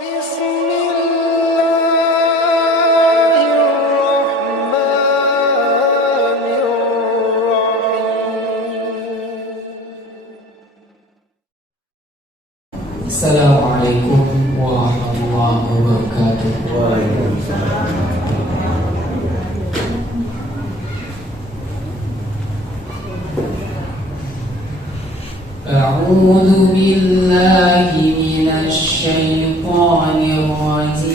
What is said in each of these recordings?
Assalamualaikum warahmatullahi wabarakatuh. A'udzu billahi minasy syaithanir rajim.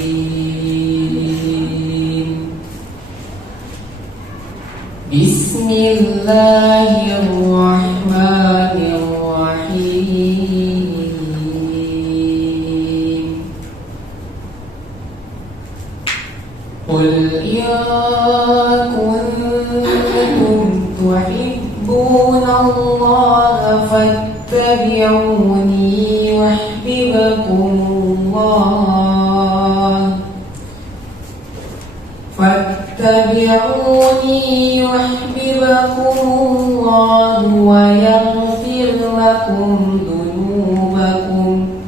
Bismillahirrahmanirrahim. Qul in kuntum tuhibbunallaha fattabi'uni yuhibbukumullah wa yaghfir lakum dhunubakum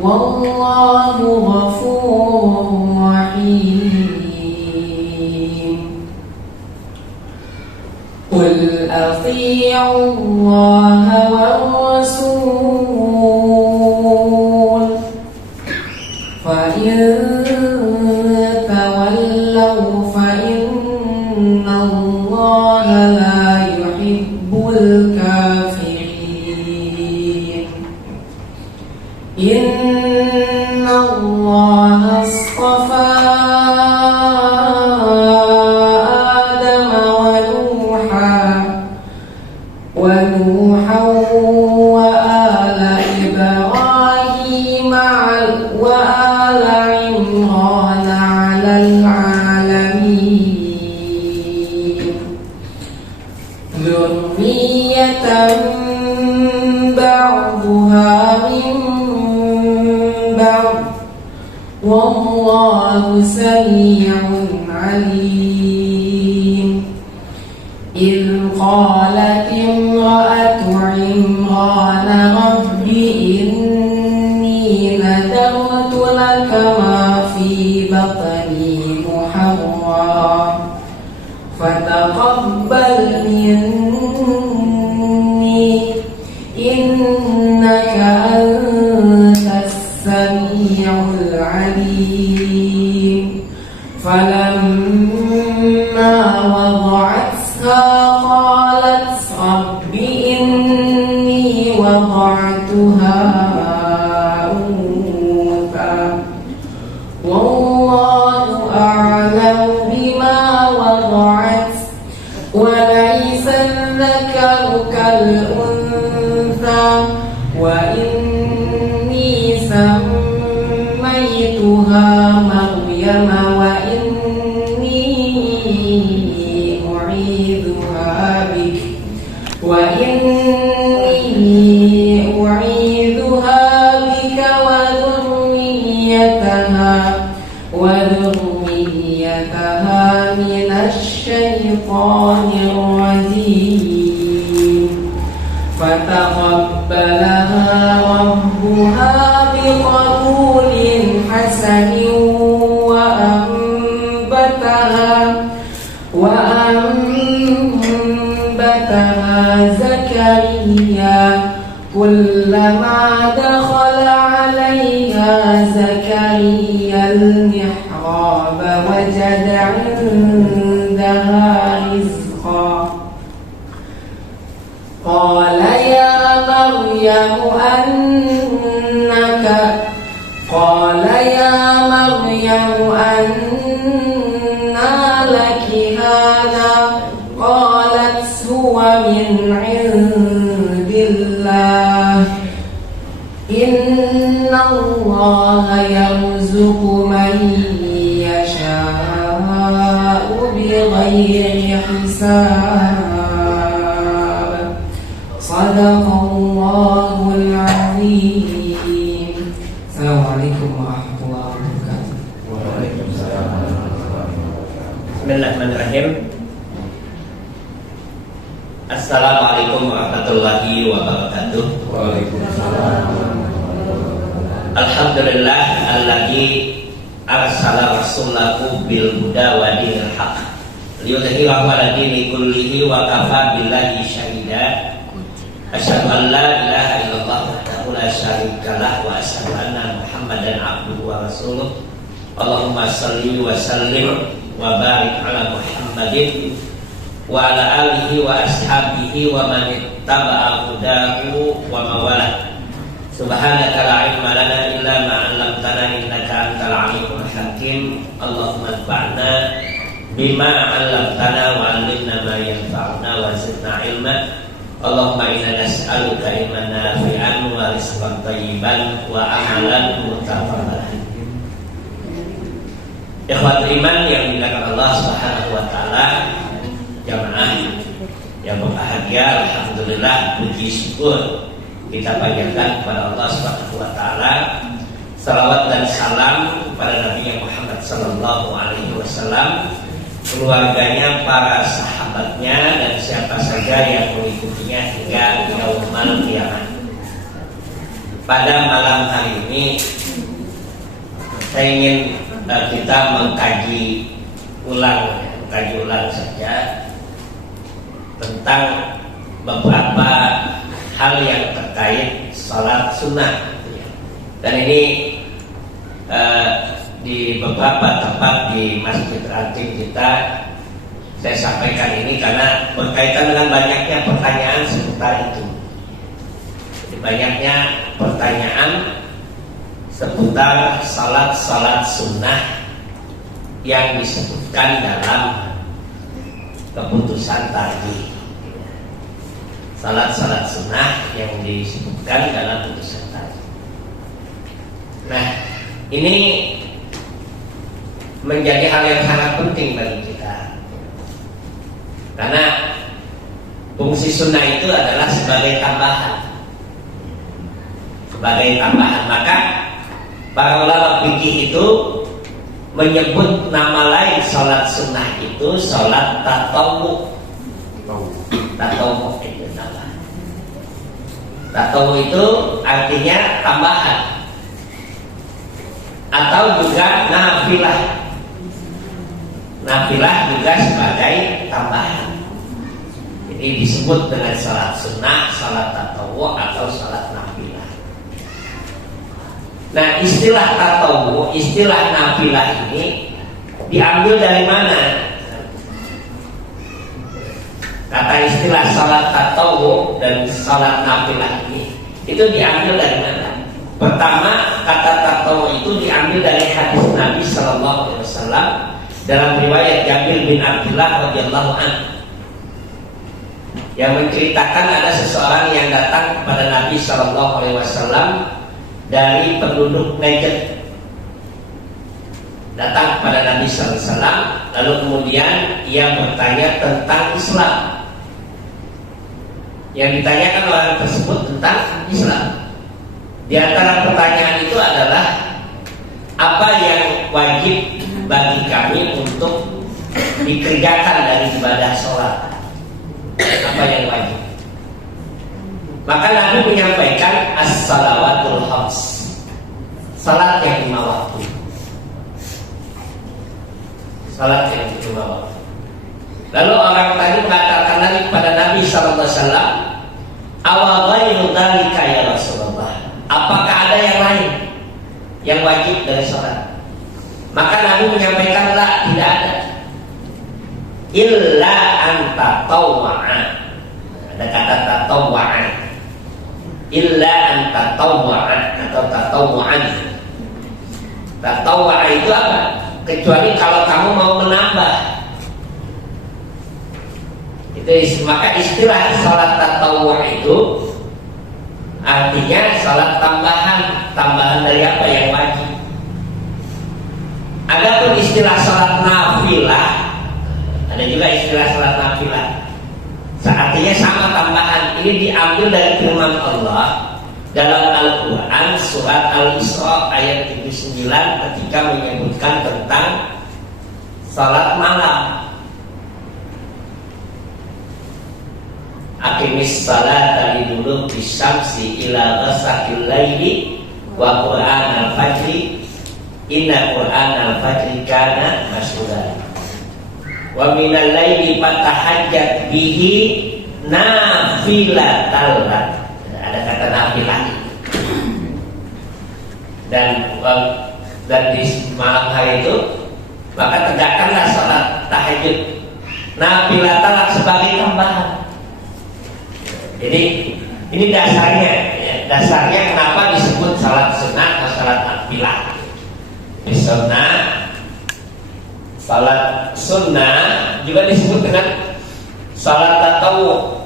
wallahu ghafurur rahim. Qul athi'u Allaha war rasul fa in tawallaw fa inna Allaha la yuhibbul kafirin. Inna Allaha astafa ونوحا وآل إبراهيم وآل عمران على العالمين ذرية بعضها من بعض والله سميع عليم. إذ قالت امرأة عمران رب إني نذرت لك ما في بطني محررا فتقبل مني إنك أنت السميع العليم. فلما وضعتها قالت رب إني وضعتها أنثى والله أعلم بما وضعت وليس الذكر كالأنثى وإني سميتها مريم وإني أعيذها بك وذريتها من الشيطان الرجيم. فتقبلها ربها بقبول حسن وأنبتها زكريا كلما دخل عليها زكريا المحراب وجد عندها رزقا قال يا مريم أنى لك هذا قالت هو من عند الله إن الله يرزق من يشاء بغير حساب. صدق الله العظيم. Assalamualaikum warahmatullahi wabarakatuh. Waalaikumsalam. Bismillahirrahmanirrahim. Assalamualaikum warahmatullahi wabarakatuh. Waalaikumsalam. Alhamdulillah alladzi arsala rasulahu bil huda wa dinil haq liyudhhirahu 'ala dini kullihi wa kafa billahi syahida. Asyhadu an la ilaha illallah wahdahu la syarikalah wa asyhadu anna Muhammadan abduhu wa rasuluh. Allahumma shalli wa sallim wa barik ala Muhammadin wa ala alihi wa ashabihi wa man ittaba'a hudahu wa mawalah. Subhanaka la ilma lana illa ma 'allamtana innaka antal alimul hakim. Allahumma anfa'na bima 'allamtana wa 'allimna ma yanfa'una wa zidna ilma. Allahumma inna nas'aluka ilman nafi'an wa rizqan thayyiban wa amalan mutaqabbalan. Ikhwatul iman yang dimuliakan Allah Subhanahu wa taala, jamaah yang berbahagia, alhamdulillah, puji syukur kita panjatkan kepada Allah Subhanahu wa taala. Salawat dan salam kepada Nabi Muhammad sallallahu alaihi wasallam, keluarganya, para sahabatnya, dan siapa saja yang mengikutinya hingga yaumul qiyamah. Pada malam hari ini saya ingin kita mengkaji ulang saja tentang beberapa hal yang terkait sholat sunnah. Dan ini di beberapa tempat di Masjid Ranting kita saya sampaikan ini karena berkaitan dengan banyaknya pertanyaan seputar itu. Jadi banyaknya pertanyaan seputar salat sunnah yang disebutkan dalam keputusan tadi. Salat sunnah yang disebutkan dalam keputusan tadi. Nah, ini menjadi hal yang sangat penting bagi kita, karena fungsi sunnah itu adalah sebagai tambahan. Maka para ulama fikih itu menyebut nama lain salat sunnah itu salat tatawwu. Tatawwu itu nama. Tatawwu itu artinya tambahan atau juga nafilah. Nafilah juga sebagai tambahan. Jadi disebut dengan salat sunnah, salat tatawwu atau salat nafilah. Nah, istilah tatawwu, istilah nafilah ini diambil dari mana? Kata istilah salat tatawwu dan salat nafilah ini itu diambil dari mana? Pertama, kata tatawwu itu diambil dari hadis Nabi sallallahu alaihi wasallam dalam riwayat Jabir bin Abdullah radhiyallahu anhu yang menceritakan ada seseorang yang datang kepada Nabi sallallahu alaihi wasallam dari penduduk Najd. Datang kepada Nabi sallallahu alaihi wasallam, lalu kemudian ia bertanya tentang Islam. Yang ditanyakan orang tersebut tentang Islam. Di antara pertanyaan itu adalah apa yang wajib bagi kami untuk dikerjakan dari ibadah sholat? Apa yang wajib? Maka Nabi menyampaikan as-salawatul khams, salat yang 5 waktu. Salat yang 5 waktu. Lalu orang tadi mengatakan lagi kepada Nabi sallallahu alaihi wasallam, "Awa ghairu dzalika ya Rasulullah?" Apakah ada yang lain yang wajib dari salat? Maka Nabi menyampaikan, "La, tidak ada. Illa anta tawwa'a." Ada kata tatawwa'a. Illa anta tawwa'a atau tatawwa'an. Tatawwa'a itu apa? Kecuali kalau kamu mau menambah. Itu maka istilah salat tatawwu' itu artinya salat tambahan dari apa yang wajib. Adapun istilah salat nafilah, ada juga istilah salat nafilah. Artinya sama tambahan. Ini diambil dari firman Allah dalam Al-Quran surat Al-Isra ayat 79 ketika menyebutkan tentang salat malam. Aqimis salata liduluki syamsi ila ghasaqil laili wa Qur'an al-fajri inna Qur'an al-fajri kana mashhura wa minal laili fatahajjat bihi nafilatan lak. Ada kata nafilah. Dan di malam hari itu maka tegakkanlah salat tahajud nafilatan lak sebagai tambahan. Jadi ini dasarnya, dasarnya kenapa disebut salat sunnah atau salat nafilah. Sunnah, salat sunnah juga disebut dengan salat tatawwu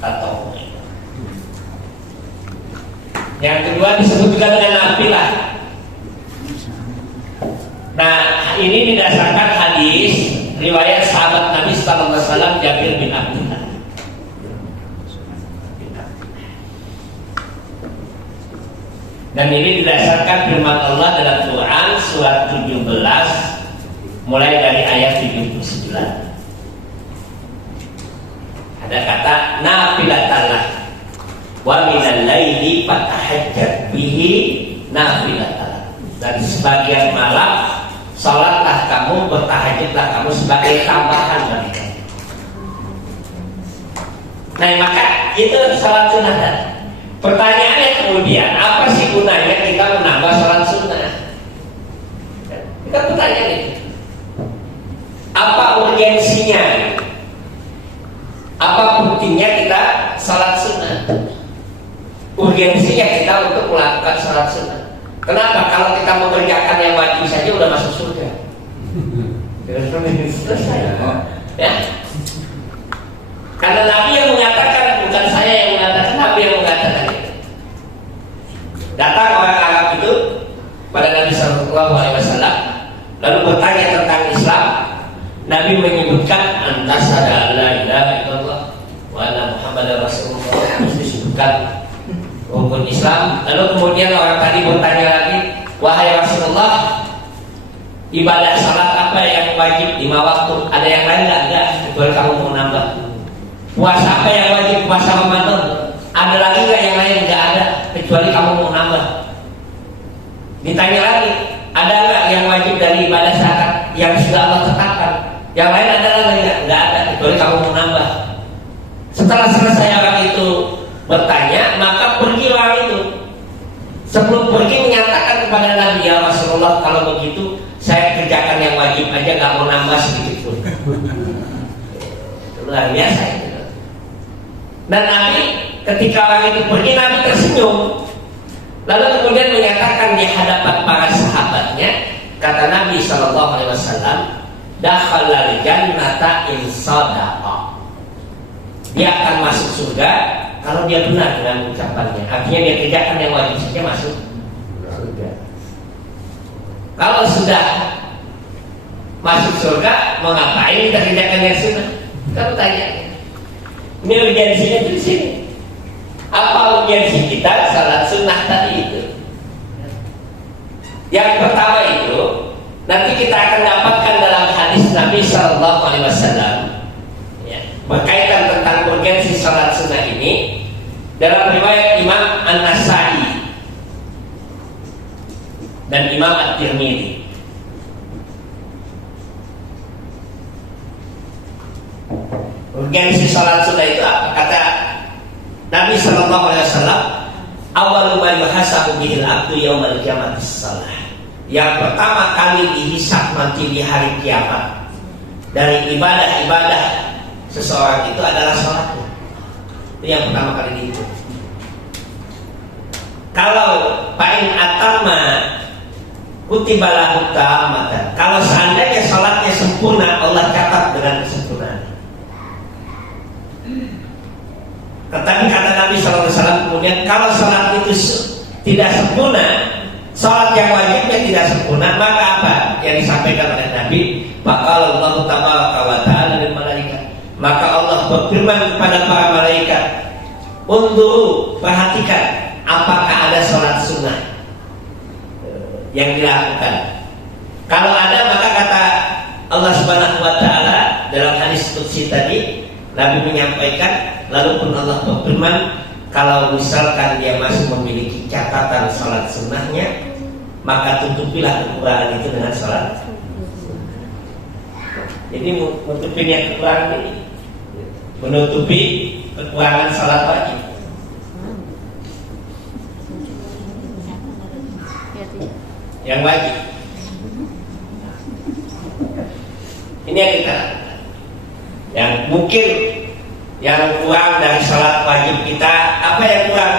atau yang kedua disebut juga dengan nafilah. Nah, ini didasarkan hadis riwayat sahabat Nabi sallallahu alaihi wasallam Jabir bin Abdullah. Dan ini didasarkan firman Allah dalam Quran surat 17 mulai dari ayat 79. Ada kata nafilatallah wa minal laili fatahajjat bihi nafilatallah. Dan sebagian malam salatlah kamu, bertahajudlah kamu sebagai tambahan bagi kamu. Nah, maka itu salat sunnah. Pertanyaannya kemudian, apa sih gunanya kita menambah salat sunnah? Kita bertanya nih, apa urgensinya? Apa pentingnya kita salat sunnah? Urgensinya kita untuk melakukan salat sunnah. Kenapa? Kalau kita mengerjakan yang wajib saja udah masuk surga. Selesai. Ya. Karena Nabi yang mengatakan, bukan saya yang mengatakan, Nabi yang mengatakan itu. Datang orang Arab itu pada Nabi Sallallahu Alaihi Wasallam, lalu bertanya tentang Islam. Nabi menyebutkan antasada la ilaha illallah wa anna Muhammadar Rasulullah. Disebutkan rukun Islam. Lalu kemudian orang tadi bertanya lagi, wahai Rasulullah, ibadah salat apa yang wajib 5 waktu? Ada yang lain enggak? Kecuali kamu mau nambah. Puasa apa yang wajib? Puasa Ramadan. Ada lagi nggak yang lain? Nggak ada, kecuali kamu mau nambah. Ditanya lagi, ada nggak yang wajib dari ibadah zakat yang sudah Allah tetapkan? Yang lain ada lagi nggak? Nggak ada, kecuali kamu mau nambah. Setelah selesai orang itu bertanya, maka pergi orang itu. Sebelum pergi menyatakan kepada Nabi, ya Rasulullah, kalau begitu saya kerjakan yang wajib aja, nggak mau nambah sedikit pun. Luar biasa itu. Dan Nabi ketika orang itu pergi, Nabi tersenyum. Lalu kemudian menyatakan di hadapan para sahabatnya, kata Nabi Sallallahu Alaihi Wasallam, dakhalal jannata in sadaqa. Dia akan masuk surga kalau dia benar dengan ucapannya. Artinya dia kerjakan yang wajib saja masuk surga. Kalau sudah masuk surga, mau ngapain kita kerjakan yang sunnah? Kamu tanya. Ini urgensinya di sini. Apa urgensi kita salat sunnah tadi itu? Yang pertama itu nanti kita akan dapatkan dalam hadis Nabi Sallallahu Alaihi Wasallam, ya, berkaitan tentang urgensi salat sunnah ini dalam riwayat Imam An-Nasai dan Imam At-Tirmidzi. Urgensi salat sunnah itu apa? Kata Nabi Sallallahu Alaihi Wasallam, awwalu ma yuhasabu bihil abdu yaumal qiyamati shalah. Yang pertama kali dihisab nanti di hari kiamat dari ibadah-ibadah seseorang itu adalah salatnya. Itu yang pertama kali dihitung. Kalau pain atama kutiba lahu tamatan. Kalau seandainya salatnya sempurna, Allah catat dengan kesempurnaan. Tetapi kata Nabi SAW kemudian, kalau salat itu tidak sempurna, salat yang wajibnya tidak sempurna, maka apa yang disampaikan oleh Nabi? Maka Allah tabaraka wa ta'ala lil malaikat, maka Allah berfirman kepada para malaikat, unzuru, perhatikan apakah ada salat sunnah yang dilakukan. Kalau ada, maka kata Allah Subhanahu wa ta'ala dalam hadis qudsi tadi, Nabi menyampaikan, lalu pun Allah berfirman, kalau misalkan dia masih memiliki catatan sholat sunnahnya, maka tutupilah kekurangan itu dengan sholat. Jadi menutupinya kekurangan ini, menutupi kekurangan sholat wajib. Yang wajib. Ini yang kita lakukan. Yang mungkin yang kurang dari sholat wajib kita, apa yang kurang?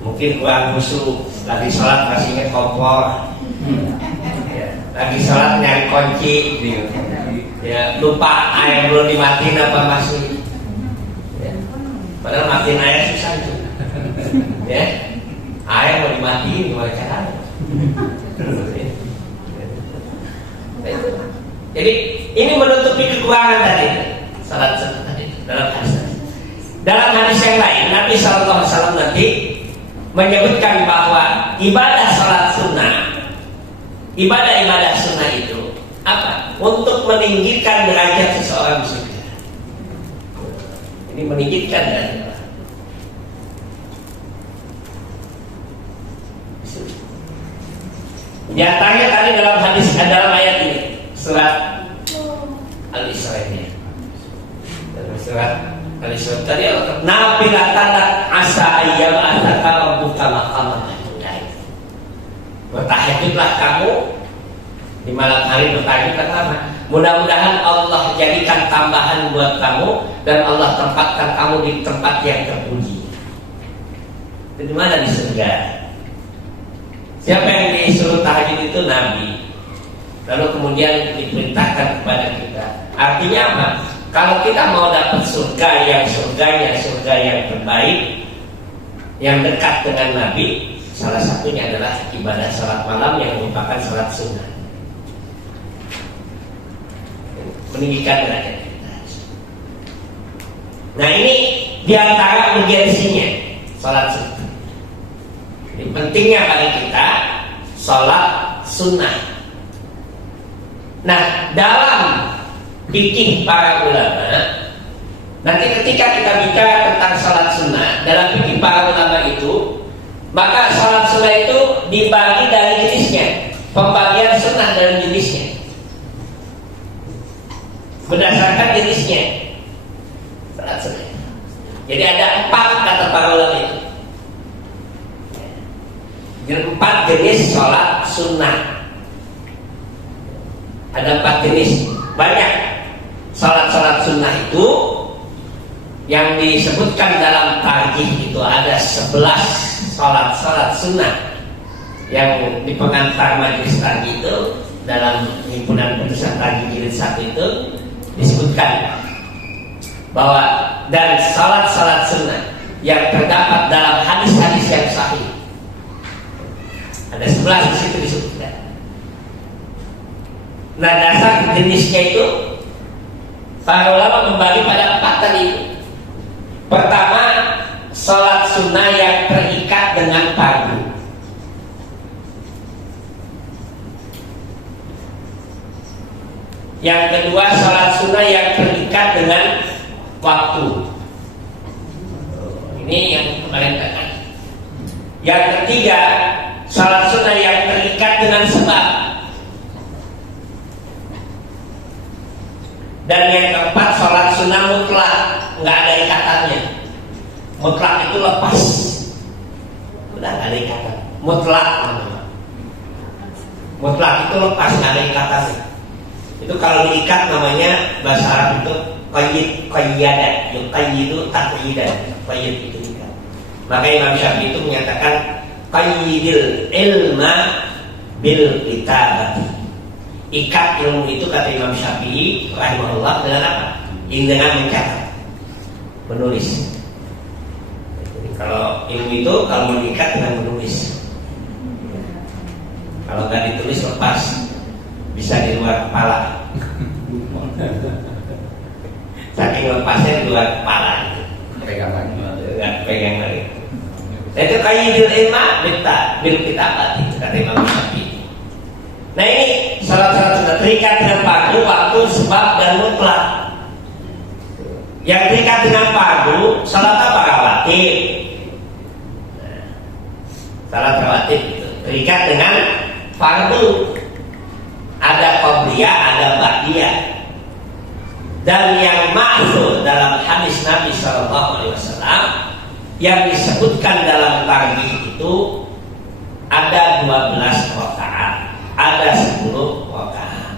Mungkin kurang khusyuk. Lagi sholat masih ingat kompor, lagi sholat nyari kunci, ya, lupa air belum dimatiin apa masih, ya. Padahal matiin air susah itu, ya. Air mau dimatiin gimana caranya? Jadi ini menutupi kekurangan tadi salat sunnah tadi dalam hadis. Dalam hadis yang lain Nabi SAW nanti menyebutkan bahwa ibadah salat sunnah, ibadah sunnah itu apa? Untuk meninggikan derajat seseorang di surga. Ini meninggikan derajat. Nyatanya tadi dalam hadis, dalam ayat ini surat Al-Isra ini. Dalam surat Al-Isra tadi Allah nafila tadat asa ayyam ataka rabbuka maqaman mahmudah. Bertahajudlah kamu di malam hari, bertahajudlah kamu. Mudah-mudahan Allah jadikan tambahan buat kamu dan Allah tempatkan kamu di tempat yang terpuji. Di mana? Di surga. Siapa yang disuruh tahajud itu? Nabi. Lalu kemudian diperintahkan kepada kita. Artinya apa? Kalau kita mau dapat surga yang terbaik, yang dekat dengan Nabi, salah satunya adalah ibadah salat malam yang merupakan salat sunnah. Meninggikan derajat kita. Nah ini diantara urgensinya salat sunnah. Ini pentingnya bagi kita salat sunnah. Nah dalam fikih para ulama, nanti ketika kita bicara tentang salat sunnah dalam fikih para ulama itu, maka salat sunnah itu dibagi dari jenisnya, pembagian sunnah dalam jenisnya, berdasarkan jenisnya salat sunnah. Jadi ada 4 kata para ulama itu, 4 jenis salat sunnah. Ada 4 jenis. Banyak salat-salat sunnah itu yang disebutkan dalam tarjih itu ada 11 salat-salat sunnah yang di pengantar majelis tarjih itu dalam himpunan putusan tarjih jilid 1 itu disebutkan bahwa dan salat-salat sunnah yang terdapat dalam hadis-hadis yang sahih ada 11 di situ disebutkan. Nah dasar jenisnya itu para ulama membagi pada 4 tadi. Pertama, salat sunnah yang terikat dengan fardu. Yang kedua, salat sunnah yang terikat dengan waktu. Ini yang kemarin katakan. Yang ketiga, salat sunnah yang terikat dengan sebab. Dan yang keempat, salat sunnah mutlak, nggak ada ikatannya. Mutlak itu lepas, udah nggak ada ikatan. Mutlak, mutlak itu lepas, nggak ada ikatannya. Itu kalau diikat namanya bahasa Arab itu qayyidan, yuqayyidu taqyidan, qayyid itu ikat. Maka Imam Syafi'i itu menyatakan qayyidil ilma bil kitabati. Ikat ilmu itu kata Imam Syafi'i rahimahullah dengan apa? Dengan mencatat, menulis. Jadi kalau ilmu itu kalau mengikat dengan menulis. Kalau nggak ditulis lepas, bisa di luar kepala. Saking lepasnya di luar kepala itu. Pegang lagi. Nah itu qayyidul ilma bil kitabati kata Imam Syafi'i. Nah ini salat-salat sunnah terikat dengan fardu, waktu, sebab dan mutlak. Yang terikat dengan fardu, salat apa? Rawatib, salat rawatib itu terikat dengan fardu. Ada qobliyah, ada ba'diyah. Dan yang ma'thur dalam hadis Nabi SAW yang disebutkan dalam targhib itu ada 12 rakaat, ada 10 rakaat.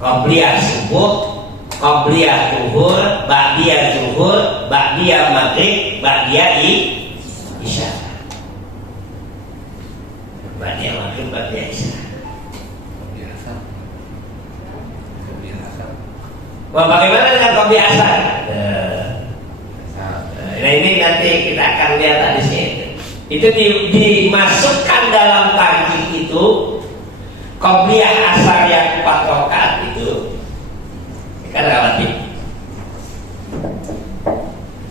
Qobliyah subuh, qobliyah zuhur, ba'diyah zuhur, ba'diyah maghrib, ba'diyah isya. Ba'diyah maghrib, ba'diyah isya. Wah, bagaimana dengan qobliyah asar? Nah, ini nanti kita akan lihat hadisnya itu dimasukkan dalam targhib itu. Qobliyah asar yang 4 rakaat itu kan rawatib.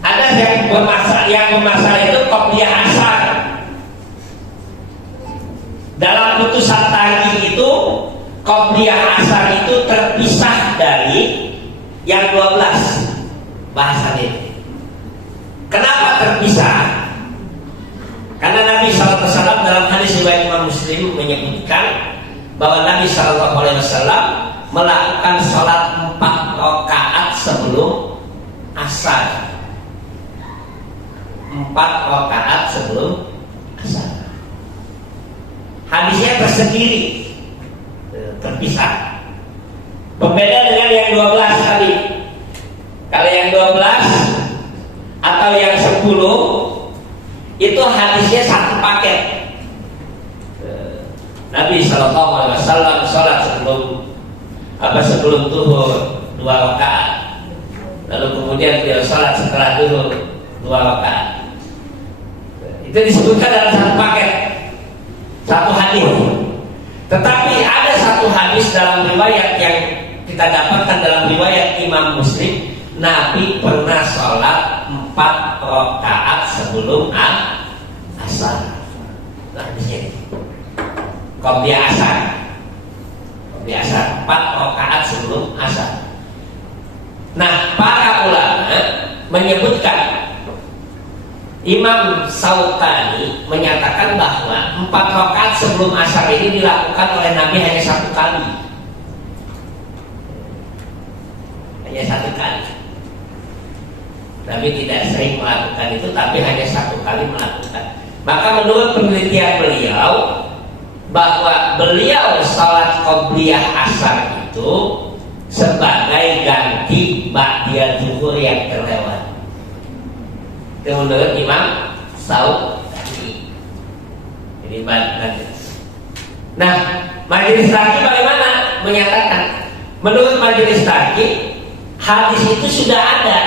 Ada yang bermasalah itu qobliyah asar. Dalam putusan targhib itu qobliyah asar itu terpisah dari yang 12 bahasan ini. Kenapa terpisah? Karena Nabi SAW dalam hadis riwayat Imam Muslim menyebutkan bahwa Nabi SAW melakukan sholat 4 rakaat sebelum asar. 4 rakaat sebelum asar. Hadisnya tersendiri, terpisah. Berbeda dengan yang 12 tadi. Kalau yang 12 atau yang 10 itu hadisnya satu paket. Nabi SAW sholat sebelum zuhur 2 rakaat. Lalu kemudian beliau sholat setelah zuhur 2 rakaat. Itu disebutkan dalam satu paket, satu hadis. Tetapi ada satu hadis dalam riwayat yang kita dapatkan dalam riwayat Imam Muslim, Nabi pernah sholat 4 rakaat sebelum asar. Nah, di sini qobliyah asar. Qobliyah asar 4 rakaat sebelum asar. Nah, para ulama menyebutkan, Imam Syaukani menyatakan bahwa 4 rakaat sebelum asar ini dilakukan oleh Nabi hanya 1 kali. Hanya 1 kali. Nabi tidak sering melakukan itu, tapi hanya 1 kali melakukan. Maka menurut penelitian beliau, bahwa beliau sholat qobliyah asar itu sebagai ganti ba'diyah zuhur yang terlewat. Itu menurut Imam Syaukani. Jadi nah, Majelis Targhib bagaimana menyatakan? Menurut Majelis Targhib, hadis itu sudah ada.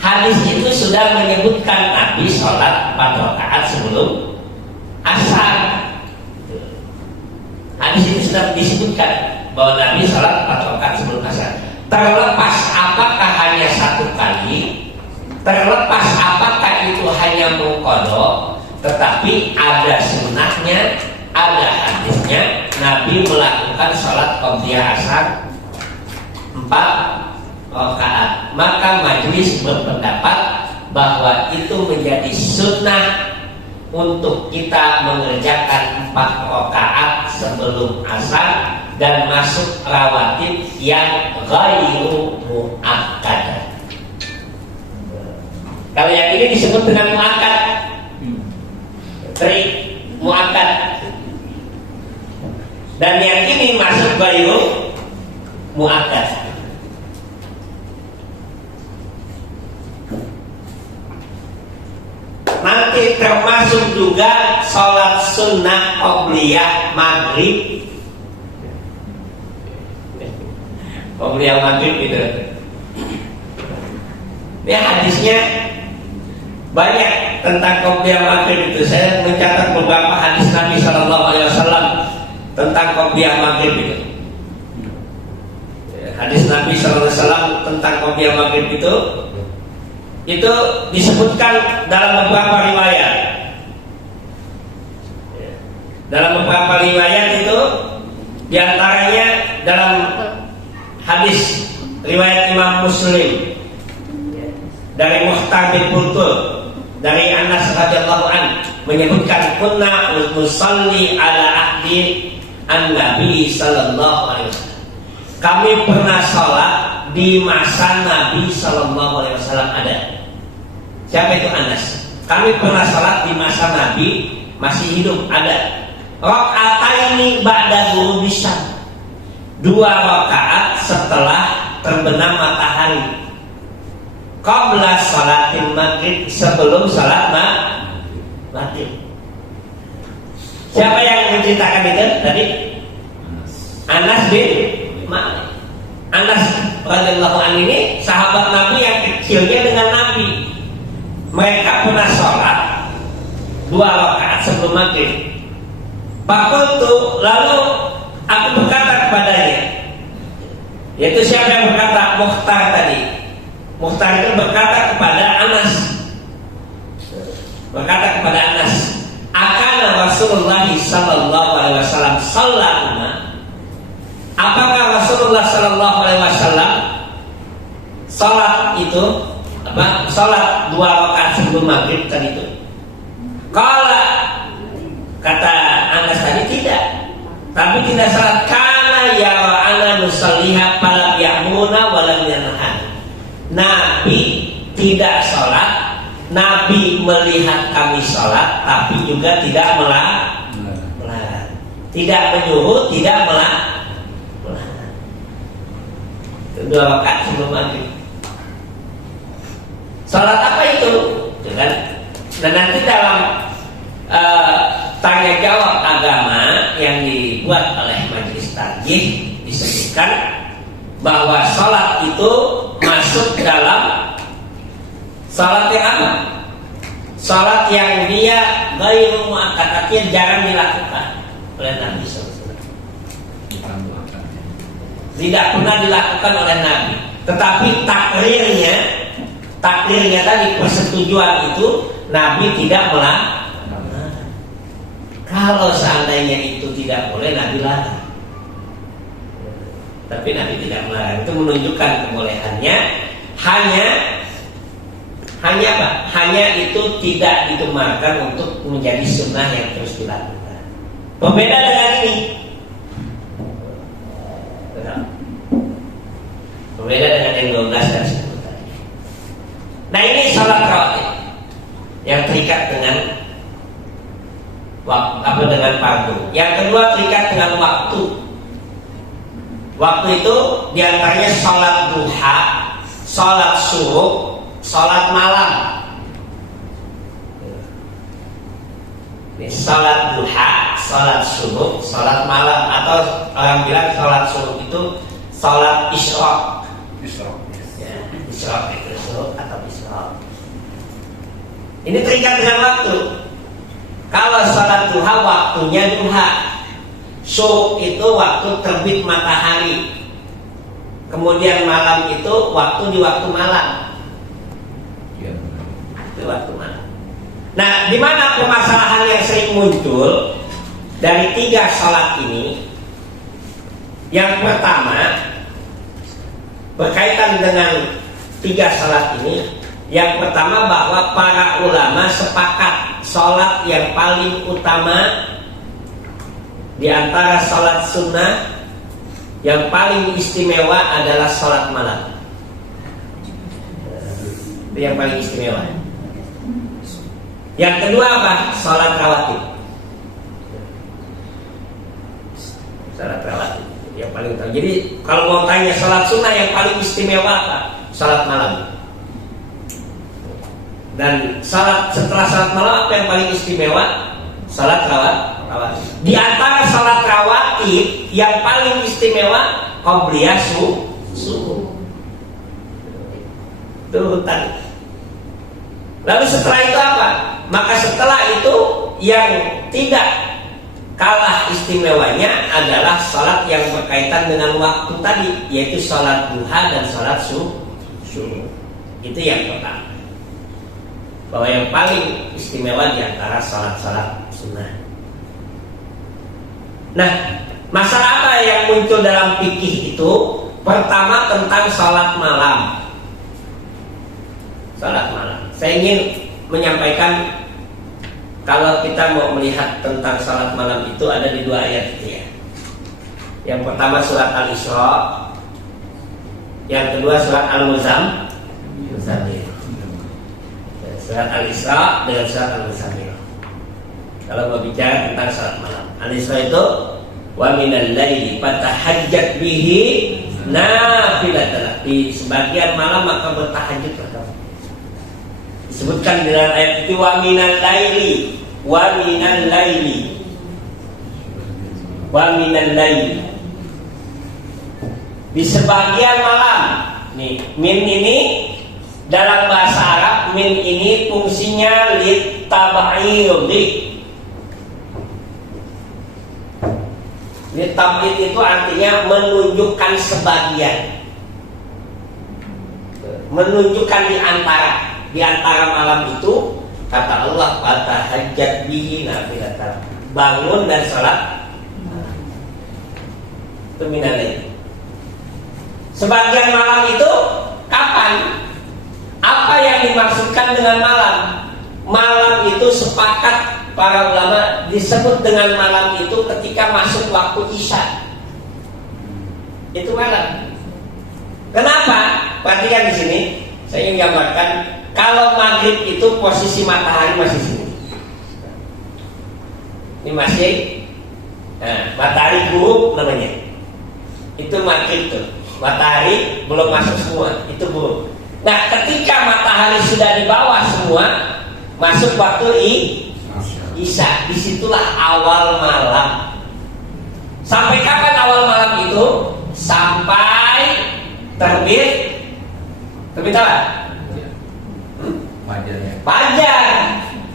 Hadis itu sudah menyebutkan Nabi sholat 4 rakaat sebelum asar. Hadis itu sudah disebutkan bahwa Nabi sholat 4 rakaat sebelum asar. Terlepas apakah hanya 1 kali, terlepas apakah itu hanya muqadha, tetapi ada sunnahnya, ada hadisnya. Nabi melakukan sholat qobliyah asar 4 rakaat. Maka majelis berpendapat bahwa itu menjadi sunnah untuk kita mengerjakan 4 rakaat sebelum asar dan masuk rawatib yang ghairu muakkad. Kalau yang ini disebut dengan muakkad, muakkad. Dan yang ini masuk ghairu muakkad. Nanti termasuk juga sholat sunnah qobliyah maghrib. Qobliyah maghrib gitu. Ini hadisnya banyak tentang qobliyah maghrib itu. Saya mencatat beberapa hadis Nabi SAW tentang qobliyah maghrib itu. Hadis Nabi SAW tentang qobliyah maghrib itu disebutkan dalam beberapa riwayat. Dalam beberapa riwayat itu, diantaranya dalam hadis riwayat Imam Muslim dari Muhtar bin Bultul, dari Anas radhiyallahu an menyebutkan kunna nusalli ala ahdi an-nabi sallallahu alaihi wasallam. Kami pernah sholat di masa Nabi sallallahu alaihi wasallam ada. Siapa itu Anas? Kami pernah sholat di masa Nabi masih hidup ada. Rakaataini ba'da ghurubi syams. 2 rakaat setelah terbenam matahari. Qabla salatil maghrib, sebelum salat maghrib. Siapa yang menceritakan itu tadi? Anas bin Malik. Anas radhiyallahu anhu ini sahabat Nabi yang kecilnya dengan Nabi. Mereka pernah sholat 2 rakaat sebelum maghrib. Fakultu, lalu aku berkata kepadanya, yaitu siapa yang berkata? Mukhtar tadi. Mukhtar itu berkata kepada Anas, akana Rasulullah sallallahu alaihi wasallam shallana. Apakah Rasulullah sallallahu alaihi wasallam salat itu salat 2 rakaat sebelum maghrib tadi itu? Kata Anas tadi tidak. Tapi tidak salat kana ya ana nusalliha falam ya'muna wa lam yanha. Nabi tidak sholat, Nabi melihat kami sholat, tapi juga tidak melarang, tidak menyuruh, tidak melarang. 2 rakaat sebelum maghrib. Sholat apa itu? Dan nanti dalam tanya jawab agama yang dibuat oleh Majelis Tarjih disebutkan bahwa sholat itu masuk dalam sholat yang apa? Sholat yang dia ghairu muakkad, artinya jarang dilakukan oleh Nabi SAW. Tidak pernah dilakukan oleh Nabi. Tetapi takdirnya tadi, persetujuan itu Nabi tidak melarang. Kalau seandainya itu tidak boleh, Nabi larang. Tapi Nabi tidak melarang. Itu menunjukkan kebolehannya. Hanya apa? Hanya itu tidak digemarkan untuk menjadi sunnah yang terus dilakukan. Berbeda dengan ini. Berbeda dengan yang 12 dan 10 tadi. Nah, ini salat rawatib yang terikat dengan dengan fardu. Yang kedua terikat dengan waktu. Waktu itu diantaranya sholat duha, sholat subuh, sholat malam. Ini sholat duha, sholat subuh, sholat malam, atau orang bilang sholat subuh itu sholat isyraq. Ya, isyraq itu subuh atau isyraq. Ini terikat dengan waktu. Kalau sholat duha waktunya duha. Syuruk itu waktu terbit matahari. Kemudian malam itu waktu di waktu malam. Itu waktu malam. Nah, di mana permasalahan yang sering muncul dari 3 sholat ini? Yang pertama berkaitan dengan 3 sholat ini. Yang pertama bahwa para ulama sepakat sholat yang paling utama di antara sholat sunnah yang paling istimewa adalah sholat malam. Itu yang paling istimewa. Yang kedua apa? Sholat rawatib. Sholat rawatib yang paling utama. Jadi kalau mau tanya sholat sunnah yang paling istimewa apa? Sholat malam. Dan setelah sholat malam apa yang paling istimewa? Sholat rawatib. Di antara sholat rawatib yang paling istimewa qobliyah subuh. Itu tadi. Lalu setelah itu apa? Maka setelah itu yang tidak kalah istimewanya adalah sholat yang berkaitan dengan waktu tadi, yaitu sholat duha dan sholat subuh. Itu yang pertama. Bahwa yang paling istimewa di antara sholat-sholat sunnah. Nah, masalah apa yang muncul dalam fikih itu? Pertama tentang sholat malam. Sholat malam. Saya ingin menyampaikan kalau kita mau melihat tentang salat malam itu ada di 2 ayat itu ya. Yang pertama surat Al-Isra, yang kedua surat Al-Muzammil. Surat Al-Isra dengan surat Al-Muzammil. Kalau mau bicara tentang salat malam, Al-Isra itu wa minal laili fatahajjat bihi nafilatan. Di sebagian malam maka bertahajudlah kamu. Disebutkan di dalam ayat itu wa minal laili, wa minal laili, wa minal laili. Di sebagian malam. Nih, min ini dalam bahasa Arab, min ini fungsinya litab'idhi. Litab'id itu artinya menunjukkan sebagian, menunjukkan di antara malam itu, kata Allah fatahajjat bihi nafilatan, bangun dan salat itu minal lail. Sebagian malam itu kapan? Apa yang dimaksudkan dengan malam? Malam itu sepakat para ulama disebut dengan malam itu ketika masuk waktu Isya. Itu malam. Kenapa? Perhatikan di sini. Saya ingin gambarkan. Kalau maghrib itu posisi matahari masih sini. Ini masih matahari buruk namanya. Itu maghrib tuh. Matahari belum masuk semua. Itu buruk. Nah, ketika matahari sudah di bawah semua, masuk waktu Isya. Disitulah awal malam. Sampai kapan awal malam itu? Sampai terbit. Terbit apa? Fajar.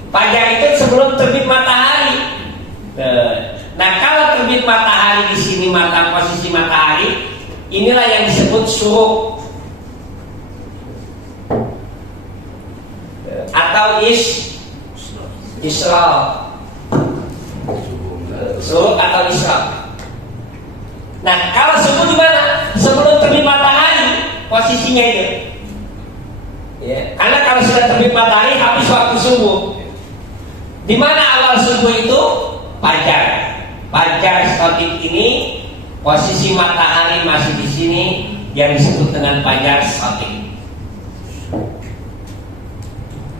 Fajar itu sebelum terbit matahari. Nah, kalau terbit matahari di sini posisi matahari, inilah yang disebut syuruk atau isyraq. Syuruk atau isyraq. Nah, kalau subuh di mana? Sebelum terbit matahari posisinya itu. Ya, karena kalau sudah terbit matahari habis waktu subuh. Di mana awal subuh itu? Fajar. Fajar shadiq ini posisi matahari masih di sini yang disebut dengan fajar shadiq.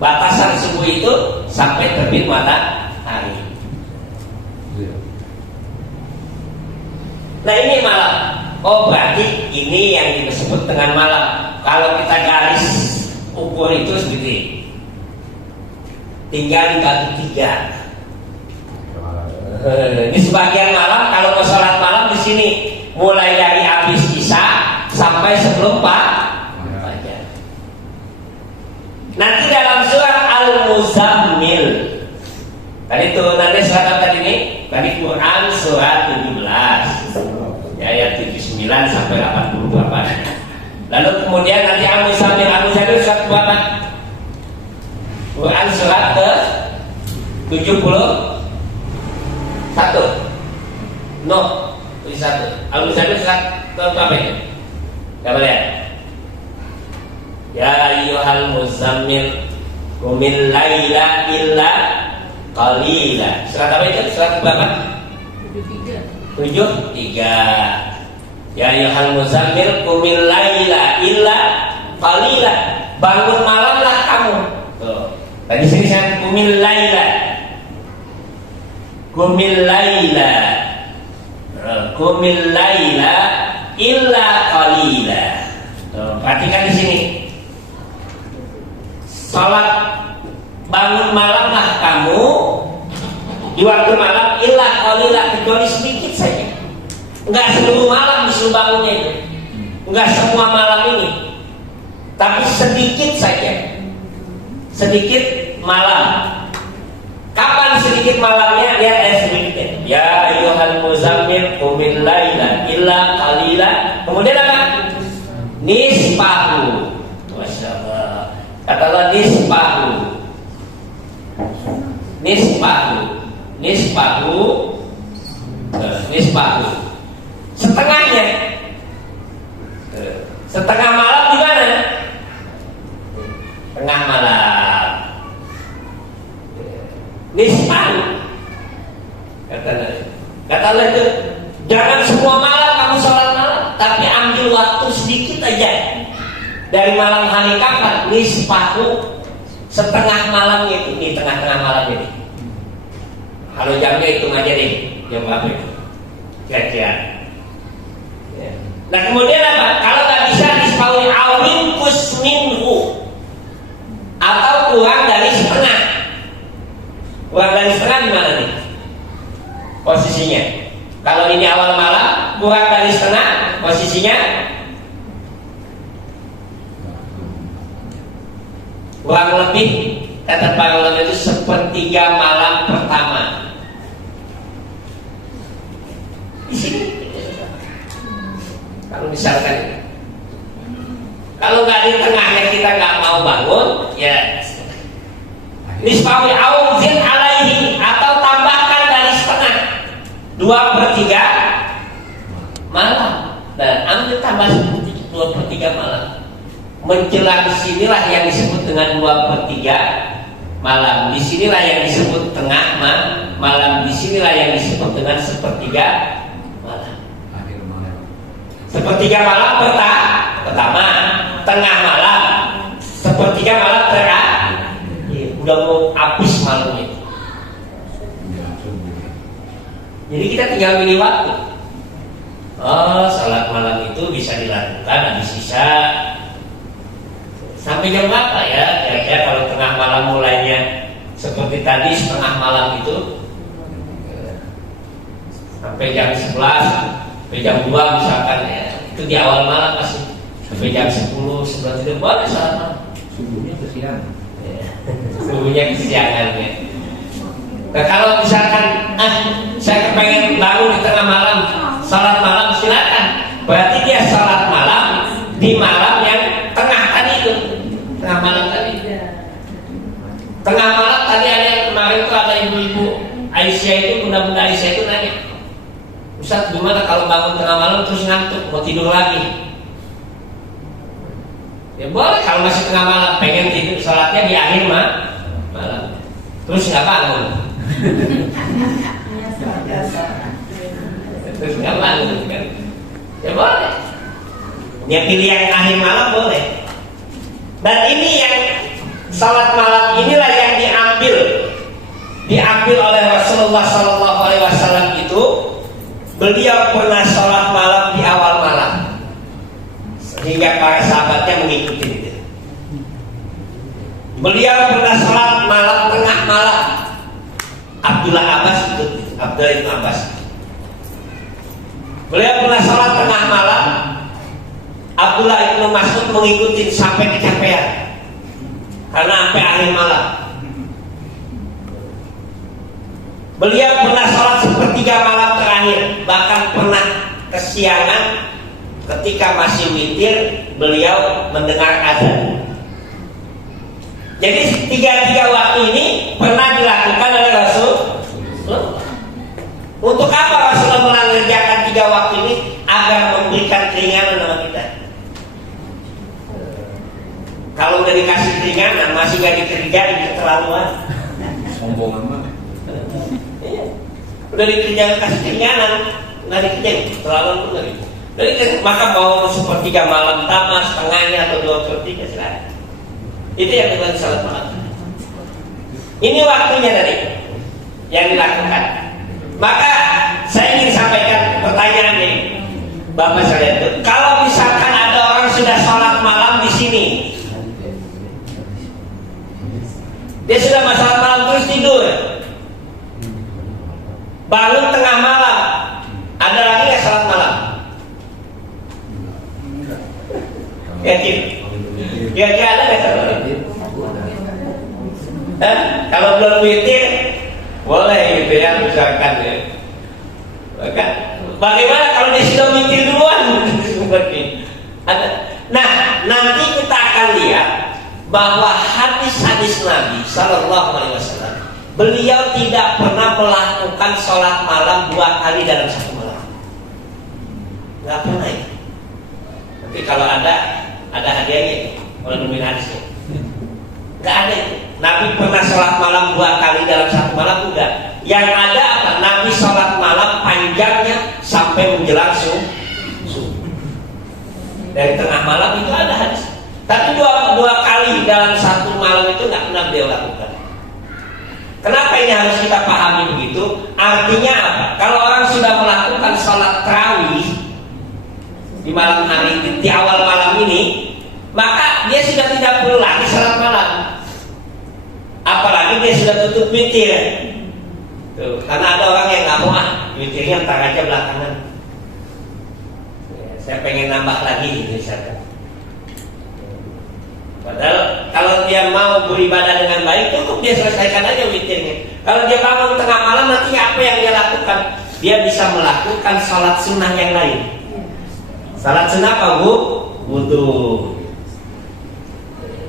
Batasan subuh itu sampai terbit matahari. Nah, ini malam. Oh, berarti ini yang disebut dengan malam. Kalau kita garis ukur itu seperti tinggal dibagi 3. Ini sebagian malam. Kalau mau sholat malam di sini mulai dari habis Isya sampai sebelum fajar. Nanti dalam surat Al-Muzammil, tadi itu nanti surat apa tadi ini? Tadi Quran surat 17 ayat 79 sampai 88. Lalu kemudian nanti Al-Muzammil surat berapa? Quran surat ke 71. No, 71. Al-Muzammil surat ke berapa ini? Coba lihat. Ya ayyuhal muzammil qumil laila illa qalila. Surat apa itu? Surat berapa? 73. Ya ayyuhal muzammil qumil laila illa qalila. Bangun malamlah kamu. Tuh. Tadi sini saya qumil laila. Qumil laila. Qumil laila illa qalila. Tuh, perhatikan di sini. Salat bangun malamlah kamu di waktu malam illa qalila, kecuali sedikit saja. Enggak seluruh malam disuruh bangunnya itu. Enggak semua malam ini. Tapi sedikit saja. Sedikit malam. Kapan sedikit malamnya? Lihat ayat sedikitnya. Ya ayyuhal muzammil qumil laila illa qalila. Kemudian apa? Nisfahu. Masyaallah. Kata Allah nisfahu. Setengahnya. Setengah malam di mana? Tengah malam. dari malam hari kapan? Nisfahu, setengah malam itu, di tengah-tengah malam ini. Kalau jamnya hitung aja deh, jam berapa itu? Kira-kira. Ya. Nah kemudian apa? Kalau nggak bisa nisfahu awin kusminhu, atau kurang dari setengah. Kurang dari setengah di mana nih? Posisinya. Kalau ini awal malam, kurang dari setengah, posisinya kurang lebih, kata para ulama itu sepertiga malam pertama. Di sini. Kalau misalkan, kalau nggak di tengahnya kita nggak mau bangun, ya nisfawi auzin alaihi, atau tambahkan dari setengah, 2/3 malam, dan ambil tambah 2/3 malam. Menjelang sinilah yang disebut dengan 2/3 malam. Disinilah yang disebut tengah malam. Disinilah yang disebut dengan sepertiga malam. Sepertiga malam pertama, tengah malam, sepertiga malam terakhir. Udah mau habis malam itu. Jadi kita tinggal milih waktu. Oh, salat malam itu bisa dilakukan habis isya. Sampai jam berapa ya? Kira-kira kalau tengah malam mulainya seperti tadi setengah malam itu sampai jam 11, sampai jam 2 misalkan ya. Itu di awal malam masih sampai jam 10, 11 itu boleh salat malam. Subuhnya kesiangan. Subuhnya kesiangan ya. Nah kalau misalkan saya kepengen bangun di tengah malam salat malam, silakan. Berarti dia salat malam di malam yang tengah tadi itu. Tengah malam tadi. Tengah malam tadi ada yang kemarin itu ada ibu-ibu Aisyah itu, bunda-bunda Aisyah itu nanya, Ustaz gimana kalau bangun tengah malam terus ngantuk mau tidur lagi? Ya boleh kalau masih tengah malam pengen tidur, salatnya di akhir malam. Terus nggak bangun. Terus nggak bangun kan? Ya boleh. Ya pilih yang akhir malam boleh. Dan ini yang salat malam inilah yang diambil oleh Rasulullah SAW itu. Beliau pernah salat malam di awal malam, sehingga para sahabatnya mengikuti itu. Beliau pernah salat malam tengah malam. Abdullah Abbas itu, Abdullah bin Abbas. Beliau pernah salat tengah malam. Abdullah bin Mas'ud mengikuti sampai kecapean karena sampai akhir malam. Beliau pernah salat sepertiga malam terakhir, bahkan pernah kesiangan ketika masih witir beliau mendengar azan. Jadi tiga waktu ini pernah dilakukan oleh Rasul. Untuk apa Rasulullah mengerjakan 3 waktu ini? Agar memberikan keringanan sama kita. Kalau udah dikasih keringanan masih gak dikerjain, keterlaluan. Sombongan banget. Udah dikerjakan kasih keringanan, nggak dikerjain, keterlaluan pun nggak. Jadi maka mau sepertiga malam tamat, setengahnya atau 2/3 silakan. Itu yang dibuat salat malam. Ini waktunya tadi yang dilakukan. Maka saya ingin sampaikan pertanyaan ini, Bapak sekalian itu, kalau misalkan ada orang sudah salat malam di sini, dia sudah salat malam terus tidur, bangun tengah malam, ada lagi nggak salat malam? Yakin? Kira-kira ada nggak salat malam? Kalau belum witir, boleh gitu ya, misalkan ya. Bagaimana kalau dia sudah witir duluan? Seperti ada. Nah, nanti kita akan lihat bahwa hadis-hadis Nabi Sallallahu Alaihi Wasallam, beliau tidak pernah melakukan sholat malam 2 kali dalam 1 malam. Nggak pernah ya. Tapi kalau ada hadiahnya kalau nemuin hadisnya. Nggak ada itu. Nabi pernah sholat malam 2 kali dalam 1 malam, enggak. Yang ada apa? Nabi sholat malam panjangnya sampai menjelang subuh. Dari tengah malam itu ada hadis. Tapi dua kali dalam satu malam itu nggak pernah beliau lakukan. Kenapa ini harus kita pahami begitu? Artinya apa? Kalau orang sudah melakukan sholat tarawih di malam hari, di awal malam ini, maka dia sudah tidak perlu lagi sholat malam. Apalagi dia sudah tutup witir. Tuh, karena ada orang yang nggak mau witirnya ntar aja belakangan. Saya pengen nambah lagi gitu misalkan. Padahal kalau dia mau beribadah dengan baik, cukup dia selesaikan aja witirnya. Kalau dia bangun tengah malam, nanti apa yang dia lakukan? Dia bisa melakukan sholat sunnah yang lain. Sholat sunnah apa, Bu? Wudu.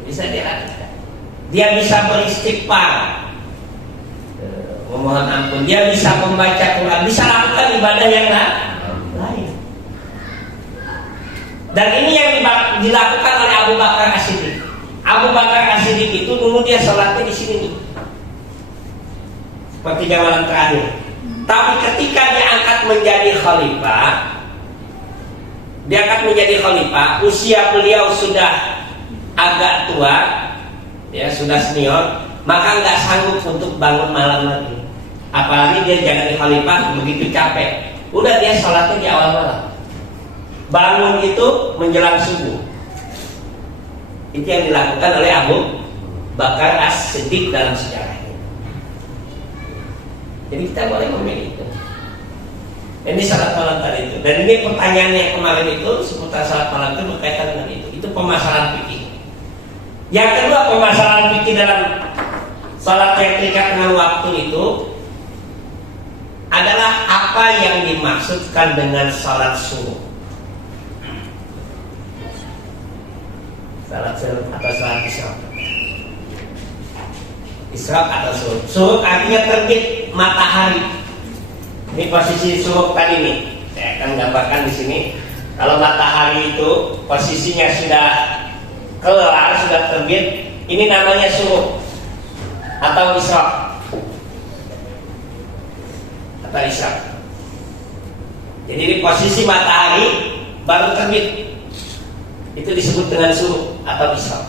Bisa dia lakukan. Dia bisa beristighfar, memohon ampun. Dia bisa membaca Quran, bisa lakukan ibadah yang lain. Dan ini yang dilakukan oleh Abu Bakar As-Siddiq. Abu Bakar As-Siddiq itu dulu dia sholatnya di sini nih, sepertiga malam terakhir. Tapi ketika diangkat menjadi khalifah, usia beliau sudah agak tua, ya sudah senior, maka nggak sanggup untuk bangun malam lagi. Apalagi dia jadi khalifah begitu capek, udah dia sholatnya di awal malam. Bangun itu menjelang subuh. Itu yang dilakukan oleh Abu Bakar As-Siddiq dalam sejarahnya. Jadi kita boleh memilih itu. Ini salat malam tadi itu. Dan ini pertanyaannya kemarin itu seputar salat malam itu berkaitan dengan itu. Itu permasalahan fikih. Yang kedua, permasalahan fikih dalam salat yang terikat dengan waktu itu adalah apa yang dimaksudkan dengan salat subuh. Salat subuh atau salat isyraq. Isyraq atau subuh. Subuh artinya terbit matahari. Ini posisi subuh tadi nih. Saya akan gambarkan di sini. Kalau matahari itu posisinya sudah keluar, sudah terbit, ini namanya subuh atau isyraq. Atau isyraq. Jadi ini posisi matahari baru terbit. Itu disebut dengan subuh atau isyraq.